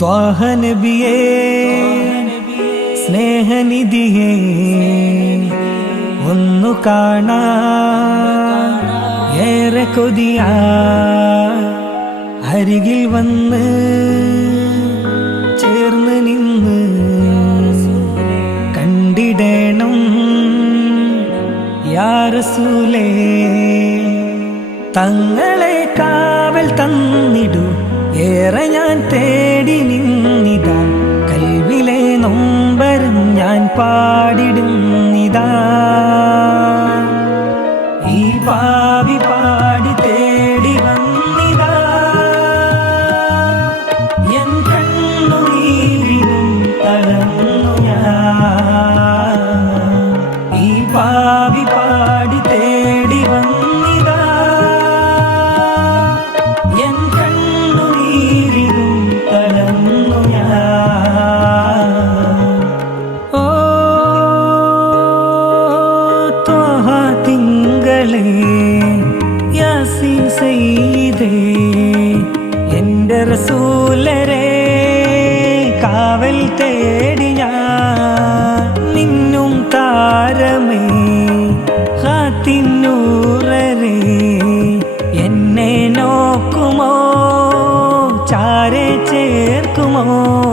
ത്വാഹ നബിയേ സ്നേഹനിധിയേ ഒന്നു കാണാ ഏറെ കൊതിയാ അരികിൽ വന്ന് ചേർന്ന് നിന്ന് കണ്ടിടേണം. യാരസൂലേ തങ്ങളെ കാവൽ തന്നിടു ഏറെ ഞാൻ തേടി തിങ്കളേ യാസീൻ സയ്യിദേ എന്റെ റസൂലരെ കാവൽ ഞാൻ നിന്നും താരമേ ഹാത്തിന്നൂറരേ എന്നെ നോക്കുമോ ചാരെ ചേർക്കുമോ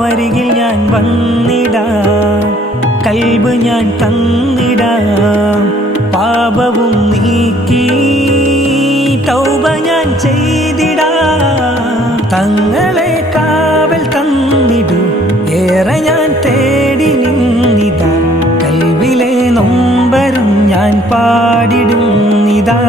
അരികിൽ ഞാൻ വന്നിടാം കൽബ് ഞാൻ തന്നിടാം പാപവും നീക്കി തൗബ ഞാൻ ചെയ്തിടാ. തങ്ങളെ കാവൽ തന്നിടു. ഏറെ ഞാൻ തേടി നിന്നിതാ. കൽവിലെ നൊമ്പരും ഞാൻ പാടിടുന്നിതാ